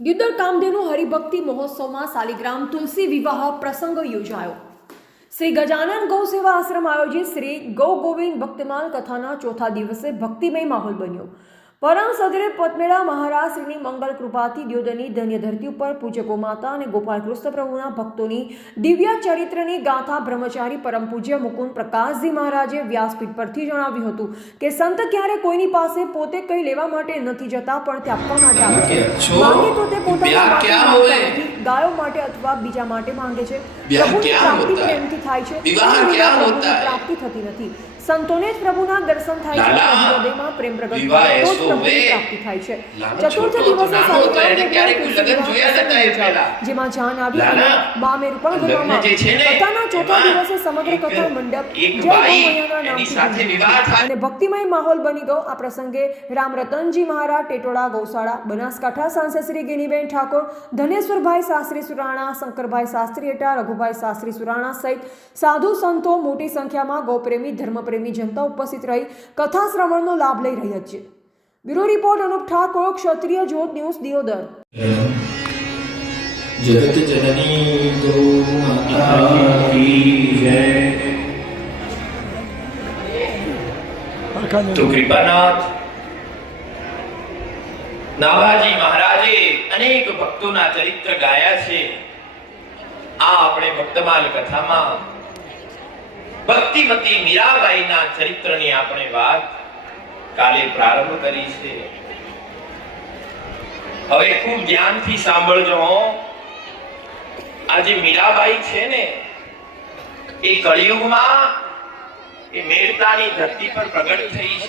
દિદર કામદેવનો હરિભક્તિ મહોત્સવમાં શાલિગ્રામ તુલસી વિવાહ પ્રસંગ યોજાયો. શ્રી ગજાનન ગૌ સેવા આશ્રમ આયોજિત શ્રી ગૌ ગોવિંદ ભક્તિમાલ કથાના ચોથા દિવસે ભક્તિમય માહોલ બન્યો. પરમ સદરે મહારાજ શ્રીની મંગલ કૃપાથી દ્યોદની ધન્ય ધરતી ઉપર પૂજકો માતા અને ગોપાલ કૃષ્ણ પ્રભુના ભક્તોની દિવ્ય ચરિત્રની ગાથા બ્રહ્મચારી પરમ પૂજ્ય મુકુંદ પ્રકાશજી મહારાજે વ્યાસપીઠ પરથી જણાવ્યું હતું કે સંત ક્યારે કોઈની પાસે પોતે કંઈ લેવા માટે નથી જતા પણ તે આપવા માટે આવે છે. માંગે તો તે પોતાના ગાયો માટે અથવા બીજા માટે માંગે છે. પ્રભુની પ્રાપ્તિ પ્રેમથી થાય છે. પ્રાપ્તિ થતી નથી. સંતોને જ પ્રભુના દર્શન થાય છે હૃદયમાં પ્રેમ પ્રગટ તો જ પ્રભુની પ્રાપ્તિ થાય છે ચતુર્થ દિવસે. જેમાં જાન આવી અને બામે રૂપણ કરવામાં કથાના ચોથા દિવસે સમગ્ર કથા મંડપ જય ગૌમૈયાના નામથી. અને ભક્તિમય માહોલ બની ગયો આ પ્રસંગે રામ રતનજી મહારાજ ટેટોડા ગૌશાળા બનાસકાંઠા સાંસદ શ્રી ગિનીબેન ઠાકોર ધનેશ્વરભાઈ શાસ્ત્રી સુરાણા શંકરભાઈ શાસ્ત્રી હેઠા રઘુભાઈ શાસ્ત્રી સુરાણા સહિત સાધુ સંતો મોટી સંખ્યામાં ગૌપ્રેમી ધર્મપ્રેમી પ્રેમી જનતા ઉપસ્થિત રહી કથા શ્રવણનો લાભ લઈ રહી છે. Bureau report Anup Thakor, Kshatriya Jyot news, Deodar. જગત જનની ગૌ તો કૃપાનાથ, નાભાજી મહારાજે અનેક ભક્તોના ચરિત્ર ગાયા છે. આ આપણે ભક્તમાલ કથામાં ભક્તિમતી મીરાબાઈના ચરિત્રની આપણે વાત કાલે પ્રારંભ કરી છે. હવે ખૂબ ધ્યાનથી સાંભળજો હો. આ જે મીરાબાઈ છે ને, એ કળિયુગમાં એ મેળતાની ધરતી પર પ્રગટ થઈ છે.